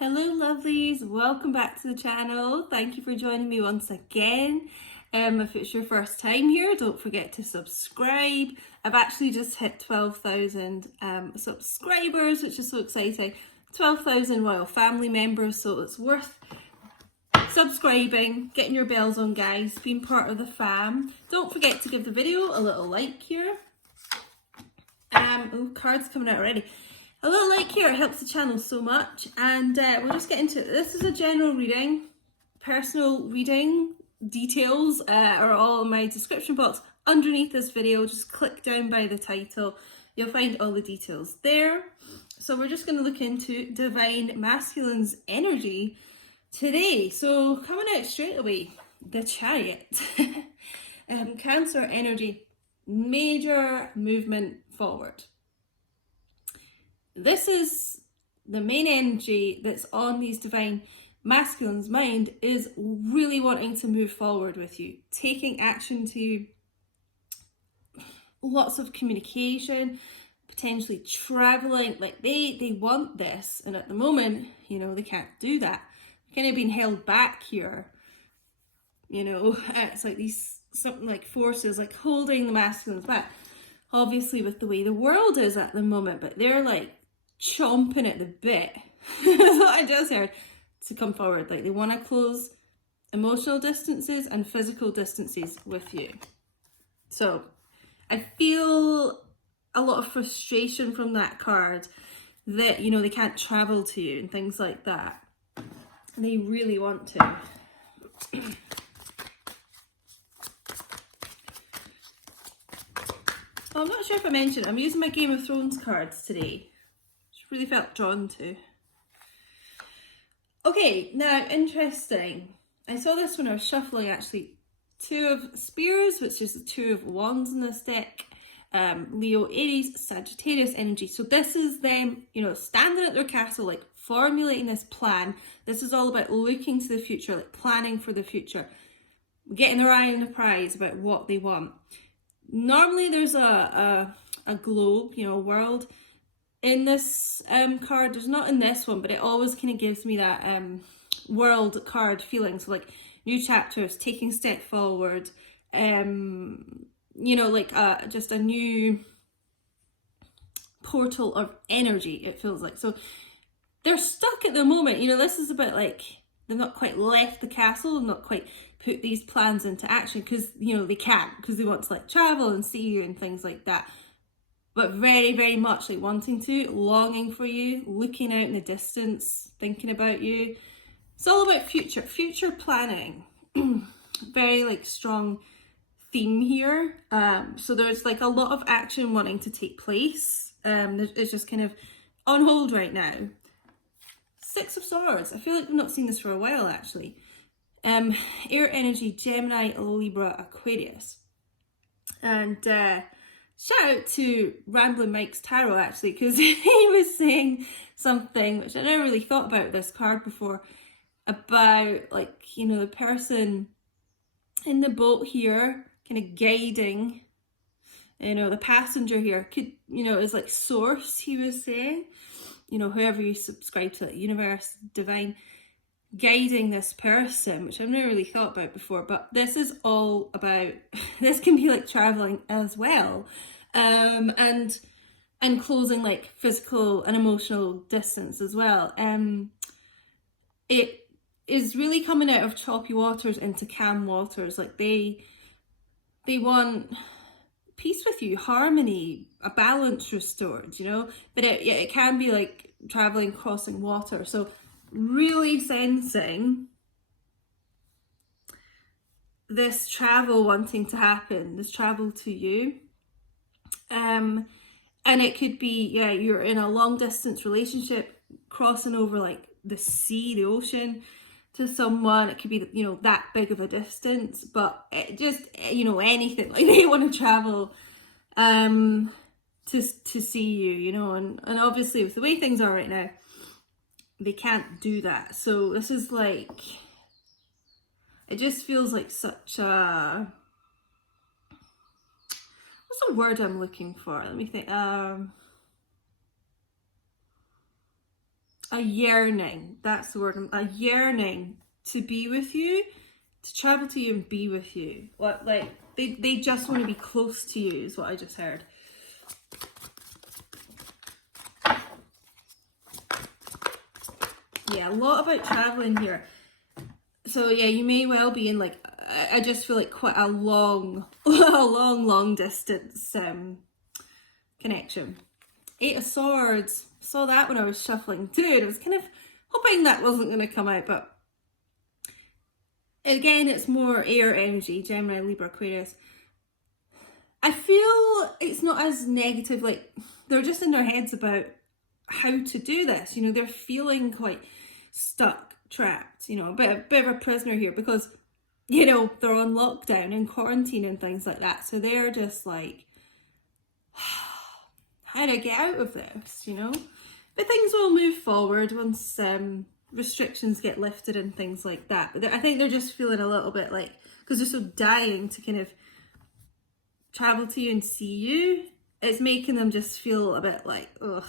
Hello lovelies, welcome back to the channel. Thank you for joining me once again. If it's your first time here, don't forget to subscribe. I've actually just hit 12,000 subscribers, which is so exciting. 12,000 royal family members, so it's worth subscribing, getting your bells on guys, being part of the fam. Don't forget to give the video a little like here. Oh, cards coming out already. A little like here, it helps the channel so much. And we'll just get into it. This is a general reading. Personal reading details are all in my description box underneath this video. Just click down by the title. You'll find all the details there. So we're just going to look into Divine Masculine's energy today. So coming out straight away, the Chariot. Cancer energy, major movement forward. This is the main energy that's on these Divine Masculine's mind, is really wanting to move forward with you, taking action to lots of communication, potentially traveling. Like they want this, and at the moment, you know, they can't do that. They're kind of being held back here. You know, it's like these something like forces like holding the masculines back. Obviously, with the way the world is at the moment, but they're like chomping at the bit. That's what I just heard, to come forward. Like they want to close emotional distances and physical distances with you. So I feel a lot of frustration from that card that, you know, they can't travel to you and things like that. They really want to. Well, I'm not sure if I mentioned, I'm using my Game of Thrones cards today. Just really felt drawn to. Okay, now, interesting. I saw this when I was shuffling, actually. Two of Spears, which is the Two of Wands in this deck. Leo, Aries, Sagittarius energy. So this is them, you know, standing at their castle, like formulating this plan. This is all about looking to the future, like planning for the future. Getting their eye on the prize about what they want. Normally there's a globe, you know, a world in this card. There's not in this one, but it always kind of gives me that world card feeling. So like new chapters, taking step forward, you know, like just a new portal of energy, it feels like. So they're stuck at the moment, you know. This is a bit like they've not quite left the castle, not quite put these plans into action because, you know, they can't, because they want to like travel and see you and things like that. But very, very much like wanting to, longing for you, looking out in the distance, thinking about you. It's all about future planning. Very like strong theme here. So there's like a lot of action wanting to take place. It's just kind of on hold right now. Six of Swords. I feel like we've not seen this for a while, actually. Air energy, Gemini, Libra, Aquarius. And shout out to Ramblin' Mike's Tarot, actually, because he was saying something which I never really thought about this card before, about like, you know, the person in the boat here kind of guiding, you know, the passenger here could, you know, is like source, he was saying. You know, whoever you subscribe to, universe, divine, guiding this person, which I've never really thought about before. But this is all about, this can be like traveling as well, and closing like physical and emotional distance as well. It is really coming out of choppy waters into calm waters. Like they want peace with you, harmony, a balance restored, you know. But it can be like traveling, crossing water. So really sensing this travel wanting to happen, this travel to you. And it could be, yeah, you're in a long distance relationship, crossing over like the sea, the ocean, to someone. It could be, you know, that big of a distance, but it just, you know, anything. Like they want to travel to see you, you know, and obviously with the way things are right now, they can't do that. So this is like, it just feels like such a, what's the word I'm looking for? Let me think. a yearning, that's the word, a yearning to be with you, to travel to you and be with you. Like they just want to be close to you is what I just heard. Yeah, a lot about traveling here. So yeah, you may well be in like, I just feel like quite a long, long distance connection. 8 of Swords. Saw that when I was shuffling too. I was kind of hoping that wasn't going to come out, but again, it's more air energy, Gemini, Libra, Aquarius. I feel it's not as negative, like they're just in their heads about how to do this. You know, they're feeling quite stuck, trapped, you know, a bit of a prisoner here because, you know, they're on lockdown and quarantine and things like that. So they're just like, how do I get out of this, you know? But things will move forward once restrictions get lifted and things like that. But I think they're just feeling a little bit like, because they're so dying to kind of travel to you and see you, it's making them just feel a bit like, ugh,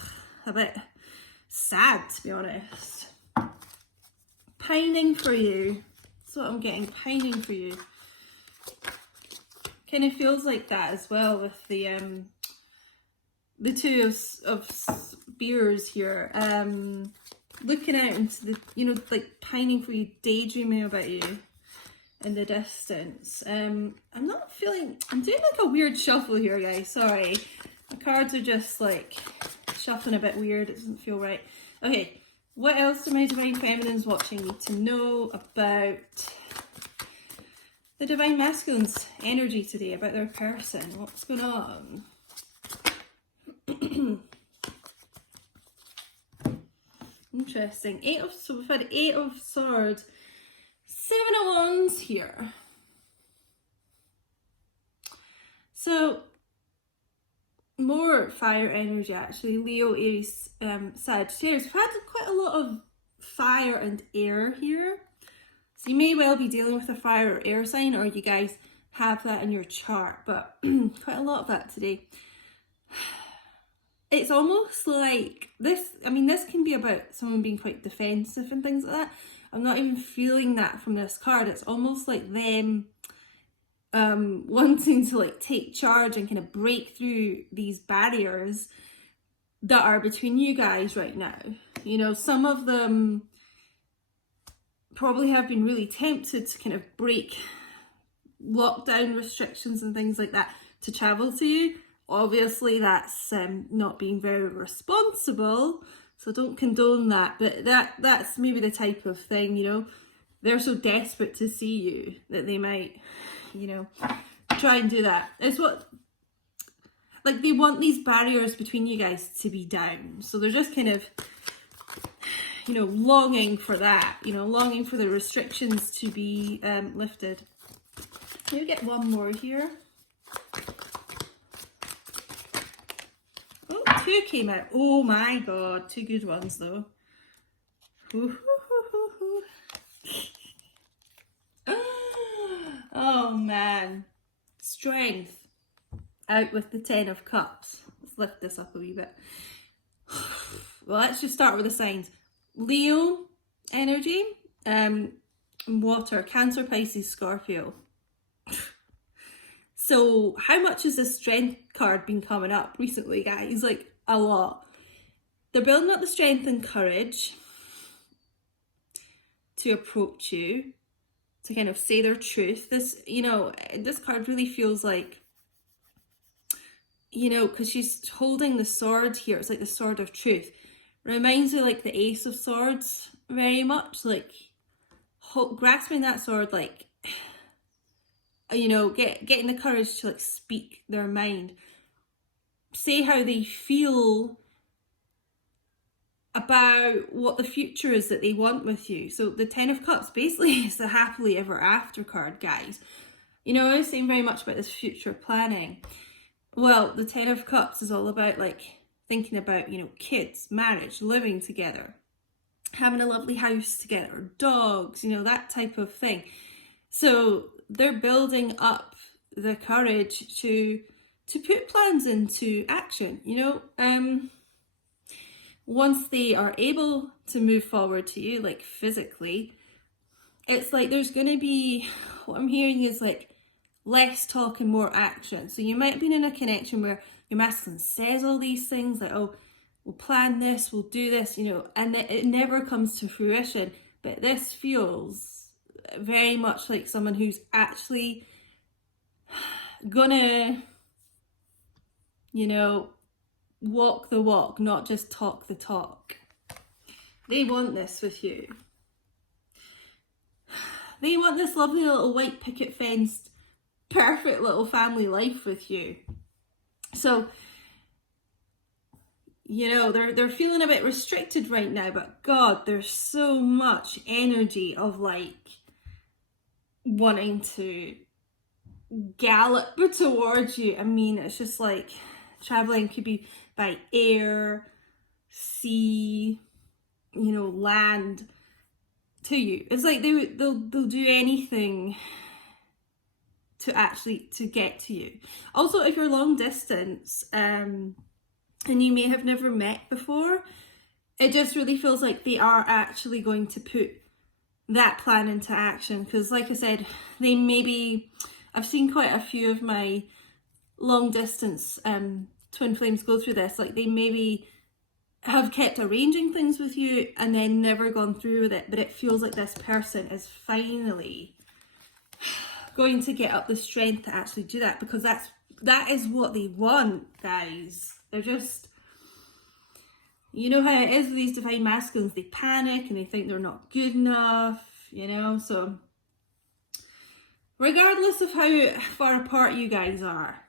a bit sad, to be honest. Pining for you. That's what I'm getting, pining for you. Kind of feels like that as well with the Two of Spears here. Looking out into the, you know, like pining for you, daydreaming about you in the distance. I'm not feeling, I'm doing like a weird shuffle here, guys, sorry. The cards are just like shuffling a bit weird, it doesn't feel right. Okay, what else do my Divine Feminines watching need to know about the Divine Masculine's energy today, about their person? What's going on? Interesting. So we've had 8 of Swords, 7 of Wands here. So more fire energy actually. Leo, Aries, Sagittarius. We've had quite a lot of fire and air here. So you may well be dealing with a fire or air sign, or you guys have that in your chart, but quite a lot of that today. It's almost like this, I mean, this can be about someone being quite defensive and things like that. I'm not even feeling that from this card. It's almost like them wanting to like take charge and kind of break through these barriers that are between you guys right now. You know, some of them probably have been really tempted to kind of break lockdown restrictions and things like that to travel to you. Obviously that's not being very responsible, so don't condone that, but that's maybe the type of thing, you know, they're so desperate to see you that they might, you know, try and do that. It's what, like, they want these barriers between you guys to be down, so they're just kind of, you know, longing for that, you know, longing for the restrictions to be lifted. Maybe get one more here. Oh, 2 came out. Oh my god, 2 good ones though. Oh man. Strength. Out with the 10 of Cups. Let's lift this up a wee bit. Well, let's just start with the signs. Leo energy, water, Cancer, Pisces, Scorpio. So how much has this strength card been coming up recently, guys? Like, a lot. They're building up the strength and courage to approach you, to kind of say their truth. This, you know, this card really feels like, you know, because she's holding the sword here. It's like the sword of truth. Reminds me like the Ace of Swords very much. Like, grasping that sword, like, you know, getting the courage to like speak their mind, say how they feel about what the future is that they want with you. So the 10 of Cups basically is the happily ever after card, guys. You know, I was saying very much about this future planning. Well, the 10 of Cups is all about like thinking about, you know, kids, marriage, living together, having a lovely house together, dogs, you know, that type of thing. So they're building up the courage to put plans into action, you know. Once they are able to move forward to you, like physically. It's like there's going to be, what I'm hearing is like less talk and more action. So you might have been in a connection where your masculine says all these things like, oh, we'll plan this, we'll do this, you know, and it never comes to fruition. But this feels very much like someone who's actually gonna, you know, walk the walk, not just talk the talk. They want this with you. They want this lovely little white picket fenced, perfect little family life with you. So, you know, they're feeling a bit restricted right now, but God, there's so much energy of like wanting to gallop towards you. I mean, it's just like traveling could be by air, sea, you know, land to you. It's like they'll do anything to get to you. Also, if you're long distance, and you may have never met before, it just really feels like they are actually going to put that plan into action. Because like I said, they maybe, I've seen quite a few of my long distance twin flames go through this. Like they maybe have kept arranging things with you and then never gone through with it. But it feels like this person is finally going to get up the strength to actually do that, because that is what they want, guys. They're just, you know how it is with these divine masculines, they panic and they think they're not good enough, you know. So regardless of how far apart you guys are,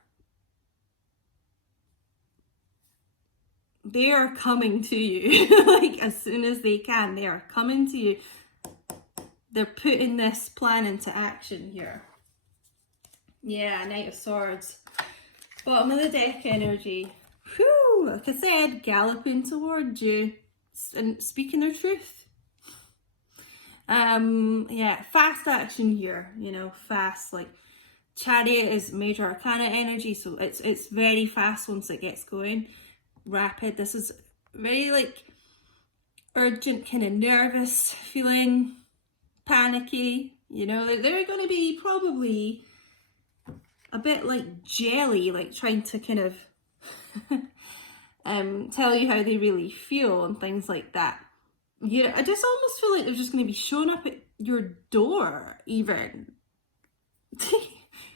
they are coming to you. Like as soon as they can, they are coming to you. They're putting this plan into action here. Yeah, Knight of Swords. Bottom of the deck energy. Whew, like I said, galloping towards you and speaking their truth. Yeah, fast action here, you know, fast. Like Chariot is major arcana energy, so it's very fast once it gets going. Rapid. This is very like urgent, kind of nervous feeling, panicky, you know. They're going to be probably a bit like jelly, like trying to kind of tell you how they really feel and things like that. Yeah, I just almost feel like they're just going to be showing up at your door even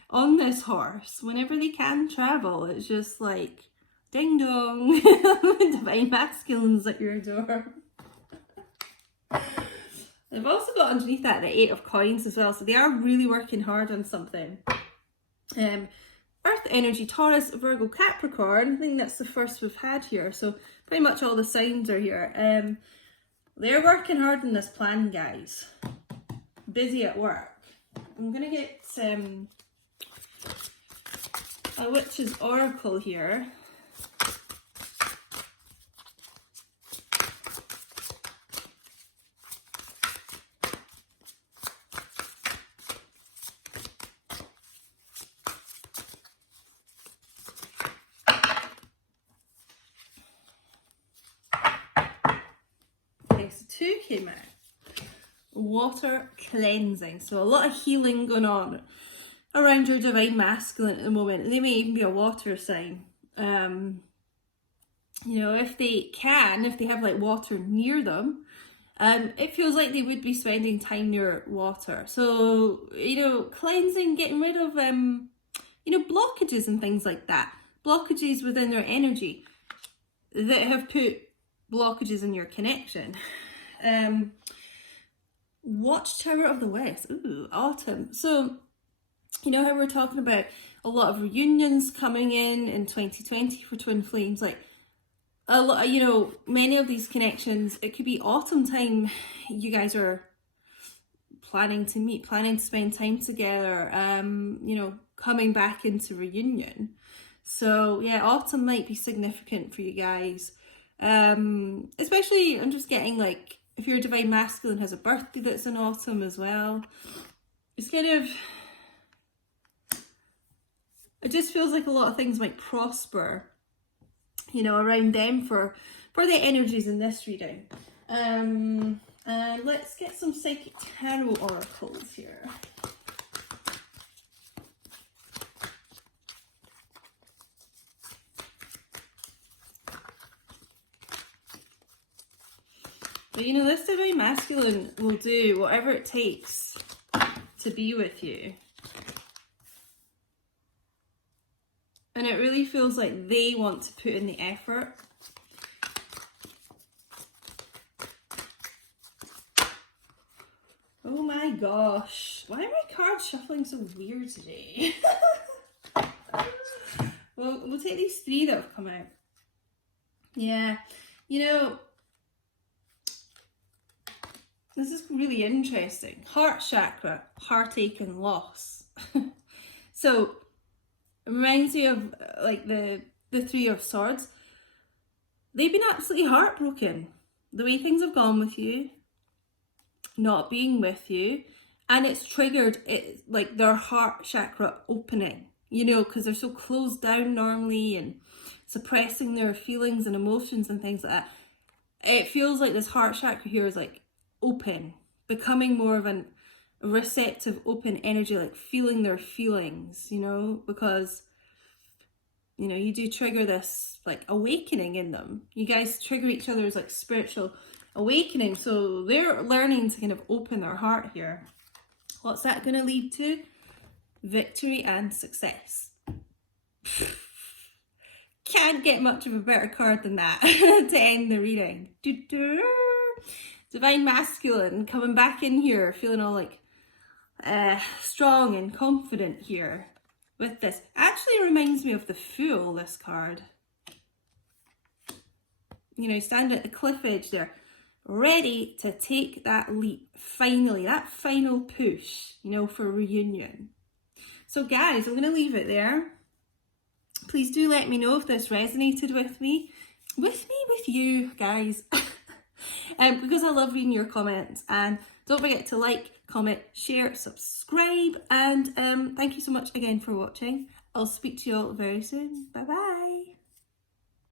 on this horse whenever they can travel. It's just like ding dong, divine masculines at your door. They've also got underneath that the 8 of coins as well, so they are really working hard on something. Earth energy, Taurus, Virgo, Capricorn. I think that's the first we've had here, so pretty much all the signs are here. They're working hard on this plan, guys. Busy at work. I'm gonna get a witch's oracle here. Two came out. Water cleansing. So a lot of healing going on around your divine masculine at the moment. They may even be a water sign. You know, if they have like water near them, it feels like they would be spending time near water. So, you know, cleansing, getting rid of, you know, blockages and things like that. Blockages within their energy that have put blockages in your connection. Watchtower of the West. Ooh, autumn. So, you know how we're talking about a lot of reunions coming in 2020 for twin flames, like a lot, you know, many of these connections, it could be autumn time. You guys are planning to meet, planning to spend time together, you know, coming back into reunion. So yeah, autumn might be significant for you guys. Especially, I'm just getting like, if your divine masculine has a birthday that's in autumn as well, it's kind of, it just feels like a lot of things might prosper, you know, around them for the energies in this reading. And let's get some psychic tarot oracles here. But you know, this divine masculine will do whatever it takes to be with you. And it really feels like they want to put in the effort. Oh my gosh. Why are my cards shuffling so weird today? Well, we'll take these three that have come out. Yeah. You know, this is really interesting. Heart chakra, heartache and loss. So, it reminds me of like the Three of Swords. They've been absolutely heartbroken. The way things have gone with you, not being with you, and it's triggered like their heart chakra opening, you know, because they're so closed down normally and suppressing their feelings and emotions and things like that. It feels like this heart chakra here is like open, becoming more of an receptive, open energy, like feeling their feelings, you know, because, you know, you do trigger this like awakening in them. You guys trigger each other's like spiritual awakening, so they're learning to kind of open their heart here. What's that going to lead to? Victory and success. Can't get much of a better card than that to end the reading. Divine masculine coming back in here, feeling all like strong and confident here with this. Actually reminds me of the Fool, this card. You know, stand at the cliff edge there, ready to take that leap, finally, that final push, you know, for reunion. So guys, I'm going to leave it there. Please do let me know if this resonated with you guys. Because I love reading your comments. And don't forget to like, comment, share, subscribe. And thank you so much again for watching. I'll speak to you all very soon. Bye bye.